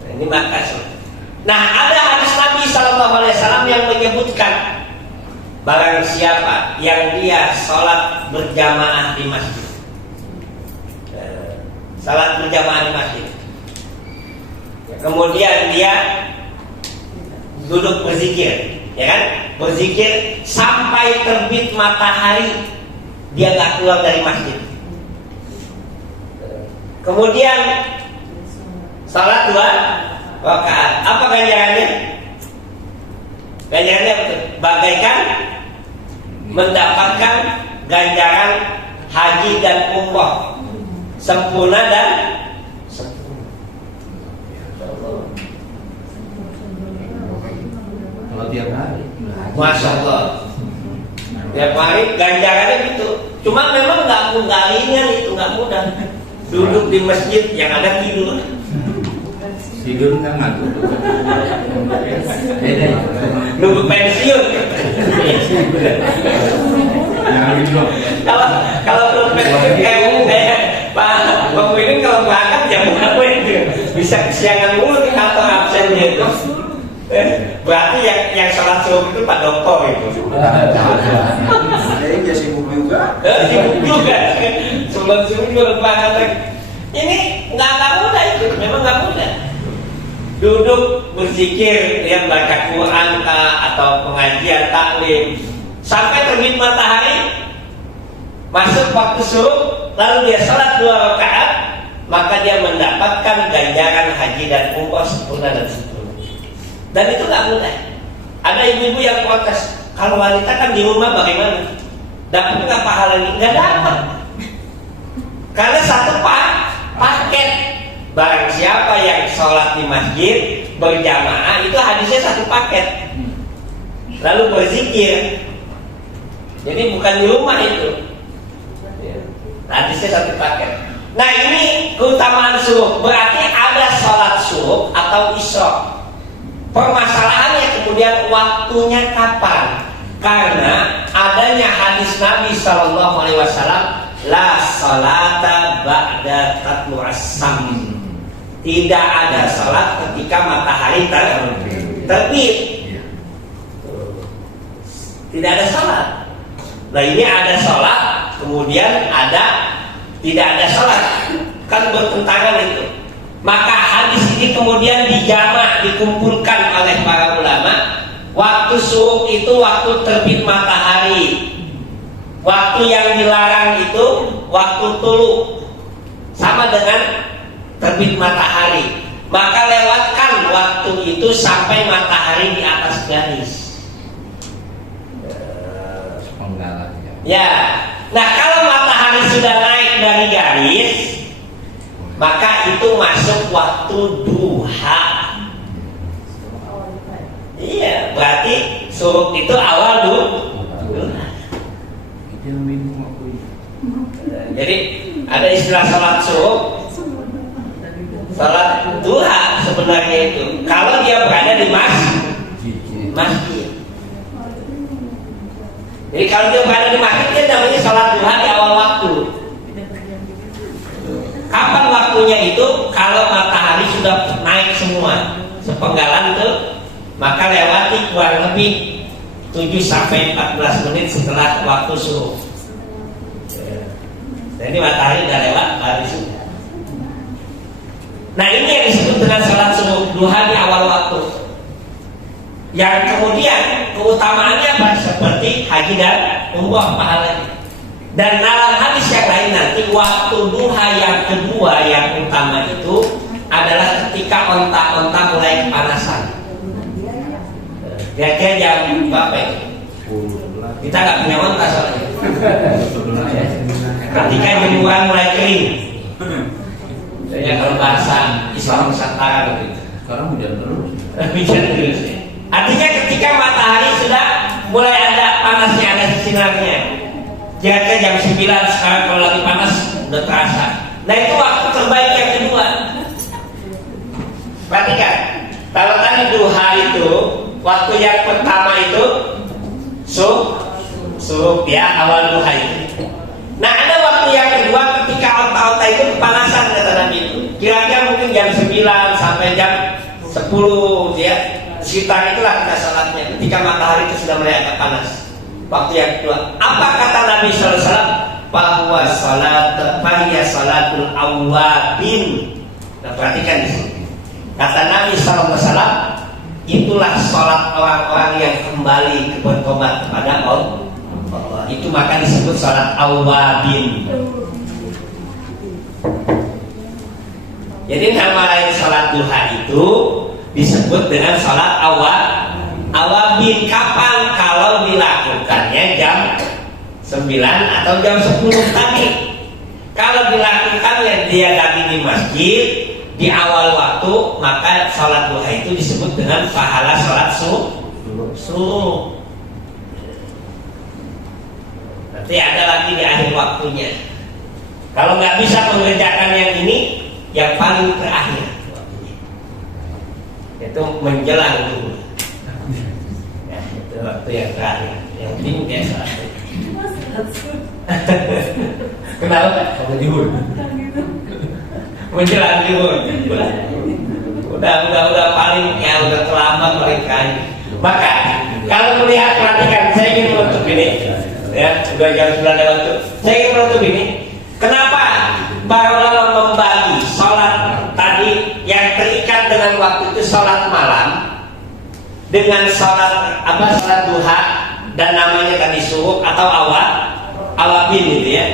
Nah, ini maka subuh. Nah, ada hadis Nabi SAW yang menyebutkan barang siapa yang dia sholat berjamaah di masjid, sholat berjamaah di masjid, kemudian dia duduk berzikir, ya kan? Berzikir sampai terbit matahari, dia nggak keluar dari masjid. Kemudian salat 2 rakaat. Apa ganjarannya? Ganjarannya betul. Bagaikan mendapatkan ganjaran haji dan umrah sempurna dan sempurna. Kalau tiap hari, Masya Allah. Tiap hari ganjarannya gitu. Cuma memang nggak ringan itu, nggak mudah. Duduk di masjid yang ada tidur. tidur nggak ngantuk. Nunggu pensiun. Kalau belum pensiun Pak Muhyiddin kalau berangkat jam berapa itu? Bisa kesiangan mulu di kantor absennya itu. Berarti yang sholat subuh itu Pak Doktor itu. Jadi dia sibuk juga. Sibuk juga. Sholat subuh juga berangkat lagi. Ini nggak mudah itu, memang nggak mudah. Duduk berzikir, yang baca Quran atau pengajian taklim sampai terbit matahari, masuk waktu subuh, lalu dia sholat 2 rakaat, maka dia mendapatkan ganjaran haji dan umrah sempurna dan sempurna. Dan itu nggak mudah. Ada ibu-ibu yang protes, kalau wanita kan di rumah bagaimana? Dapat nggak pahala ini? Nggak dapat. Karena satu paket. Barang siapa yang sholat di masjid berjamaah, itu hadisnya satu paket. Lalu berzikir, jadi bukan di rumah itu. Hadisnya satu paket. Nah, ini keutamaan subuh. Berarti ada sholat subuh atau isyraq. Permasalahannya kemudian waktunya kapan? Karena adanya hadis Nabi SAW La salata ba'da tatlu'as syams. Tidak ada salat ketika matahari terbit. Tidak ada salat. Nah ini ada salat, kemudian tidak ada salat, kan bertentangan itu. Maka hadis ini kemudian dijamak, dikumpulkan oleh para ulama. Waktu syuruk itu waktu terbit matahari. Waktu yang dilarang itu waktu tulu, sama dengan terbit matahari. Maka lewatkan waktu itu sampai matahari di atas garis. Ya. Nah kalau matahari sudah naik dari garis, maka itu masuk waktu duha. Iya, berarti syuruk itu awal duha. Jadi ada istilah salat syuruk, salat duha sebenarnya itu. Kalau dia berada di masjid. Jadi kalau dia berada di masjid, dia namanya salat duha di awal waktu. Kapan waktunya itu? Kalau matahari sudah naik semua, sepenggalan tuh, maka lewati kurang lebih 7-14 menit setelah waktu syuruk. Jadi matahari sudah lewat, baru sudah. Nah ini yang disebut dengan salat syuruk duha di awal waktu. Yang kemudian keutamaannya apa? Seperti haji dan umrah pahalanya. Dan dalam hadis yang lain nanti waktu duha yang kedua yang utama itu adalah ketika onta-onta mulai kepanasan. Kira-kira jam berapa itu? Kita nggak punya onta soalnya. Ketika jemuran mulai kering. Jadi kalau bahasa Islam Nusantara begitu. Sekarang hujan terus. Hujan terus. Artinya ketika matahari sudah mulai ada panasnya, ada sinarnya. Kira-kira jam 9 sekarang kalau lagi panas udah terasa. Nah itu waktu terbaik yang kedua. Perhatikan, kalau tadi duha itu waktu yang pertama itu subuh ya, awal duha itu. Nah ada waktu yang kedua ketika onta-onta itu kepanasan kata Nabi itu. Kira-kira mungkin jam 9 sampai jam 10 ya. Sekitar itulah kita salatnya ketika matahari itu sudah mulai agak panas. Waktu yang kedua, apa kata Nabi sallallahu alaihi wasallam? Bahwa fahiya salatul awwabin. Nah, perhatikan di sini. Kata Nabi sallallahu alaihi wasallam, itulah salat orang-orang yang kembali bertobat kepada Allah. Itu maka disebut salat awwabin. Jadi nama lain salat duha itu disebut dengan salat awabin. Kapan? Kalau dilakukannya jam 9 atau jam 10 tadi. Kalau dilakukannya dia lagi di masjid di awal waktu, maka salat duha itu disebut dengan pahala salat subuh. Nanti ada lagi di akhir waktunya. Kalau nggak bisa mengerjakan yang ini, yang paling terakhir itu menjelang dulu. Ya, itu waktu yang terakhir. Yang penting biasa. Kenapa? Kalau dihur. Menjelang dulu. Udah paling ya udah terlambat mereka. Maka kalau melihat, perhatikan, saya ingin menutup ini. Ya, sudah jam 9 lewat itu. Saya ingin menutup ini. Kenapa para ulama membagi sholat tadi yang terikat dengan waktu itu sholat malam dengan sholat duha dan namanya tadi subuh atau awabin gitu ya.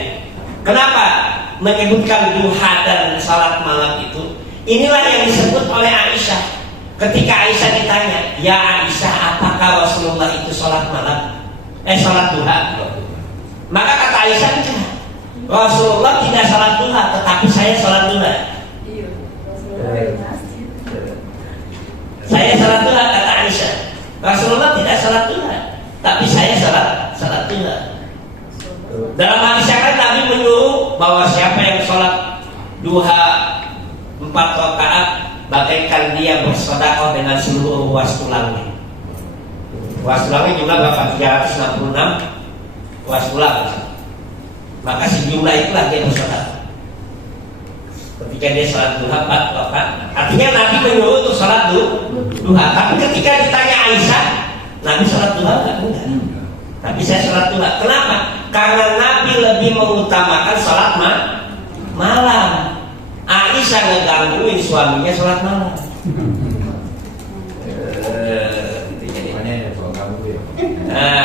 Kenapa menyebutkan duha dan sholat malam itu? Inilah yang disebut oleh Aisyah ketika Aisyah ditanya, ya Aisyah, apakah Rasulullah itu sholat malam? Sholat duha. Maka kata Aisyah, Rasulullah tidak sholat duha, tetapi saya sholat duha. Saya sholat duha, kata Aisyah. Rasulullah tidak sholat duha, tapi saya sholat duha. Dalam hadis yang lain Nabi menyuruh bahwa siapa yang sholat duha 4 rakaat, bagaikan dia bersedekah dengan seluruh ruas tulangnya. Ruas tulangnya jumlah berapa? 366 ruas tulang. Maka sejumlah itulah dia bersolat. Ketika dia sholat duha 4 rakaat, artinya Nabi menyuruh untuk sholat duha. Tapi ketika ditanya Aisyah, Nabi sholat duha enggak? Tapi saya sholat duha. Kenapa? Karena Nabi lebih mengutamakan sholat malam. Aisyah ngegangguin suaminya sholat malam.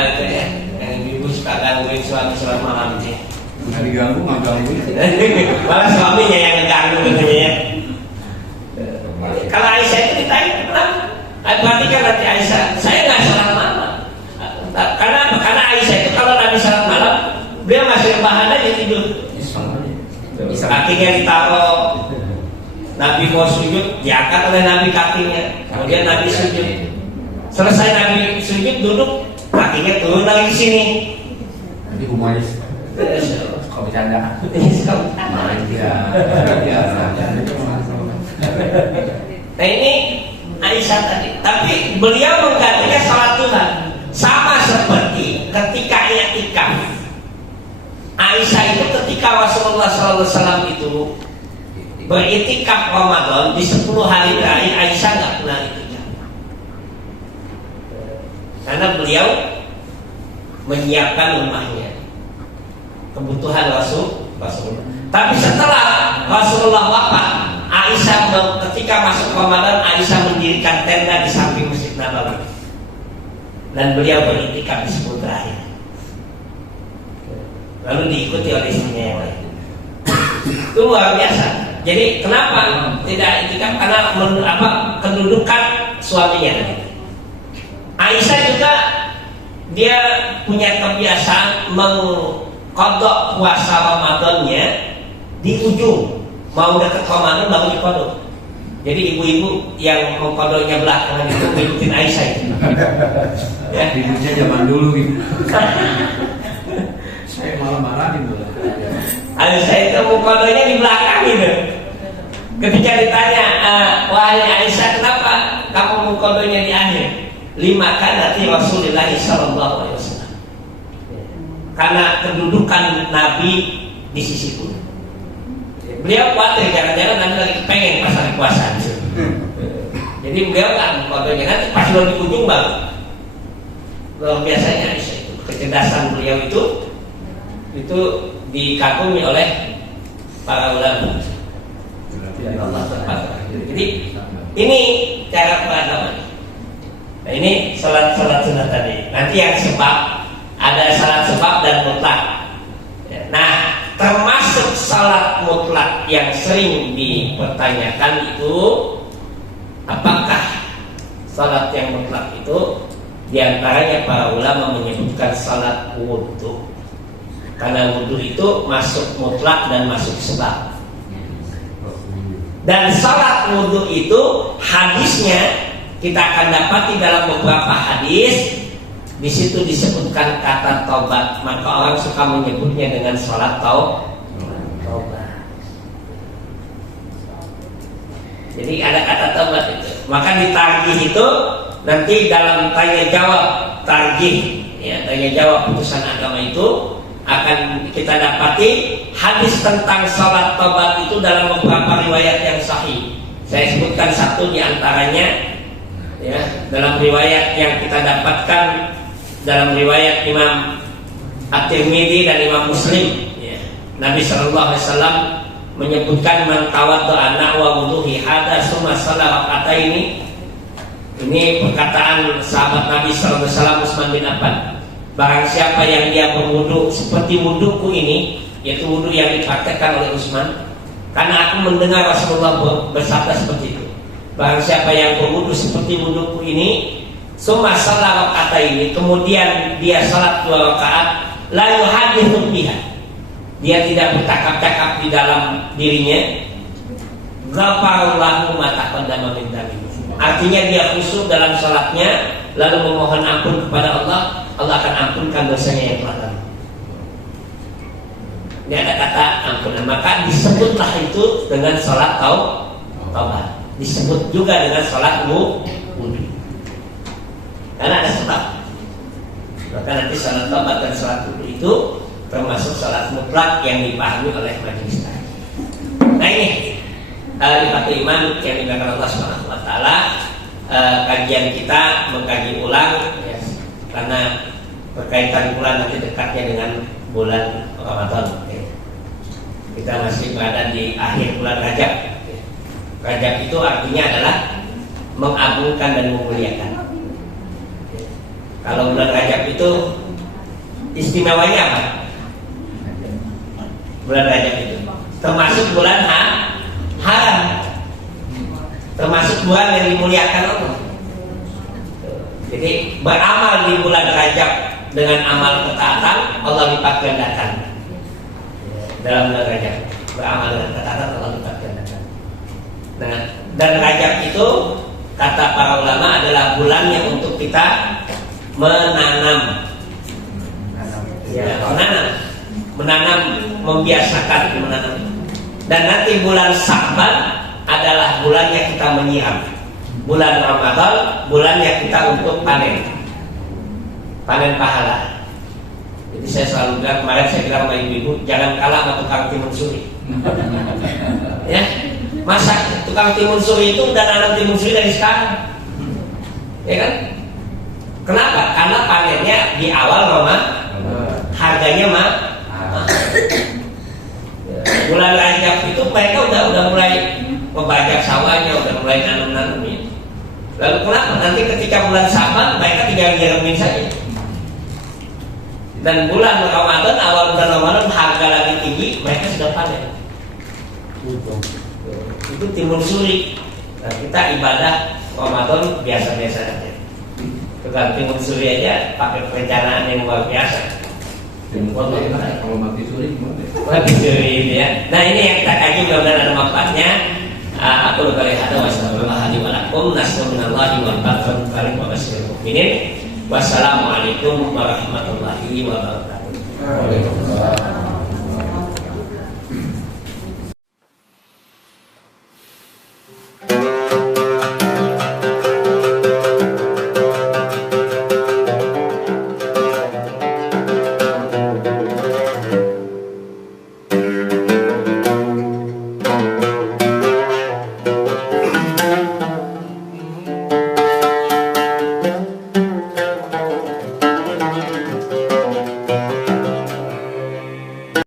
Itu ya, yang ibu suka gangguin suami sholat malam sih. Nggak diganggu, nggak ganggu. Malah suaminya yang ngeganggu gitu ya. Kalau Aisyah itu ditanya, kenapa? Perhatikan nanti Aisyah, saya nggak sholat malam. Karena Aisyah itu kalau Nabi sholat malam, beliau masih rebahan aja tidur. Kakinya ditaruh, Nabi mau sujud, diangkat oleh Nabi kakinya. Kemudian Nabi sujud. Selesai Nabi sujud, duduk, kakinya turun lagi di sini. Nanti humoris. Kau bercanda. Nah ini Aisyah tadi. Tapi beliau menggantinya sholat Tuhan. Sama seperti ketika i'tikaf. Aisyah itu ketika Rasulullah SAW itu beriktikaf Ramadan di 10 hari terakhir, Aisyah nggak pernah iktikaf. Karena beliau menyiapkan rumahnya, kebutuhan Rasulullah. Tapi setelah Rasulullah wafat, Aisyah ketika masuk Ramadan, Aisyah mendirikan tenda di samping Masjid Nabawi. Dan beliau beriktikaf di 10 terakhir. Lalu diikuti oleh istrinya yang lain. Itu luar biasa. Jadi kenapa tidak iktikaf? Karena kedudukan suaminya. Aisyah juga dia punya kebiasaan mengkodok puasa Ramadannya di ujung. Mau dekat Ramadan baru dikodok. Jadi ibu-ibu yang mengkodoknya belakangan itu ngikutin Aisyah itu. Ya, Hidupnya zaman dulu gitu. Saya malah marahin tuh. Aisyah itu mengkodoknya di belakang gitu. Ketika ditanya, wahai Aisyah, kenapa kamu mengkodoknya di akhir? Lima kanati Rasulullah SAW. Karena kedudukan Nabi di sisiku. Beliau khawatir jangan-jangan Nabi lagi pengen pas hari puasa. Jadi beliau kan mengkodoknya nanti pas di ujung baru. Luar biasanya Aisyah itu, kecerdasan beliau itu dikagumi oleh para ulama. Allah Subhanahu. Jadi ini cara beragama. Nah ini salat sunnah tadi. Nanti yang sebab ada salat sebab dan mutlak. Nah termasuk salat mutlak yang sering dipertanyakan itu, apakah salat yang mutlak itu? Diantaranya para ulama menyebutkan salat wudhu. Karena wudhu itu masuk mutlak dan masuk sebab. Dan salat wudhu itu hadisnya kita akan dapati dalam beberapa hadis. Di situ disebutkan kata taubat. Maka orang suka menyebutnya dengan salat taubat. Jadi ada kata taubat itu. Maka di tarjih itu nanti dalam tanya jawab tarjih, ya, tanya jawab putusan agama itu akan kita dapati hadis tentang salat taubat itu dalam beberapa riwayat yang sahih. Saya sebutkan satu di antaranya, ya, dalam riwayat yang kita dapatkan dalam riwayat Imam At-Tirmidzi dan Imam Muslim, ya. Nabi sallallahu alaihi wasallam menyebutkan man tawadda'a nahwa wuduhi hadza summa shalla raka'ataini. Ini perkataan sahabat Nabi sallallahu alaihi wasallam Utsman bin Affan. Barang siapa yang dia berwudu seperti wuduku ini, yaitu wudu yang dipraktekkan oleh Utsman, karena aku mendengar Rasulullah bersabda seperti itu. Barang siapa yang berwudu seperti wuduku ini, summa shalla raka'ataini, kemudian dia salat 2 rakaat, la yuhadithu biha, dia tidak bercakap-cakap di dalam dirinya, ghafarallahu ma taqaddama min dzambihi. Artinya dia khusyuk dalam salatnya, lalu memohon ampun kepada Allah, Allah akan ampunkan dosanya yang telah lalu. Ini ada kata ampunan, maka disebutlah itu dengan salat taubat. Disebut juga dengan salat wudhu. Karena ada sebab. Maka nanti salat taubat dan salat wudhu itu termasuk sholat mutlak yang dipahami oleh majelis taklim. Nah ini Fathul Iman yang dimakan Allah Subhanahu Wa Taala, kajian kita mengkaji ulang ya, karena berkaitan bulan nanti dekatnya dengan bulan Ramadan. Ya. Kita masih berada di akhir bulan Rajab. Ya. Rajab itu artinya adalah mengagungkan dan memuliakan. Ya. Kalau bulan Rajab itu istimewanya apa? Bulan Rajab itu termasuk bulan haram, termasuk bulan yang dimuliakan Allah. Jadi beramal di bulan Rajab dengan amal ketaatan Allah lipat gandakan. Dalam bulan Rajab beramal dengan ketaatan Allah lipat gandakan. Nah, dan Rajab itu kata para ulama adalah bulannya untuk kita menanam. Ya, menanam, membiasakan menanam. Dan nanti bulan Sya'ban adalah bulannya kita menyiram. Bulan Ramadan bulannya kita untuk panen pahala. Jadi saya selalu bilang, kemarin saya bilang sama ibu, jangan kalah sama tukang timun suri. Ya, masa tukang timun suri itu udah nanam timun suri dari sekarang, ya kan? Kenapa? Karena panennya di awal harganya bulan Rajab itu mereka udah mulai membajak sawahnya, udah mulai nanam-nanamnya. Lalu kenapa? Nanti ketika bulan Sya'ban mereka tinggal nyiramin saja. Dan bulan Ramadan, awal bulan Ramadan harga lagi tinggi, mereka sudah panen. Itu timun suri. Nah, kita ibadah Ramadan biasa-biasa aja. Tukang timun suri aja pakai perencanaan yang luar biasa. Kalau mati suri gimana? Mati suri ya. Nah ini yang kita kaji, mudah-mudahan ada manfaatnya. Aku lupa lihat wassalamualaikum warahmatullahi wabarakatuh. Wassalamualaikum warahmatullahi wabarakatuh.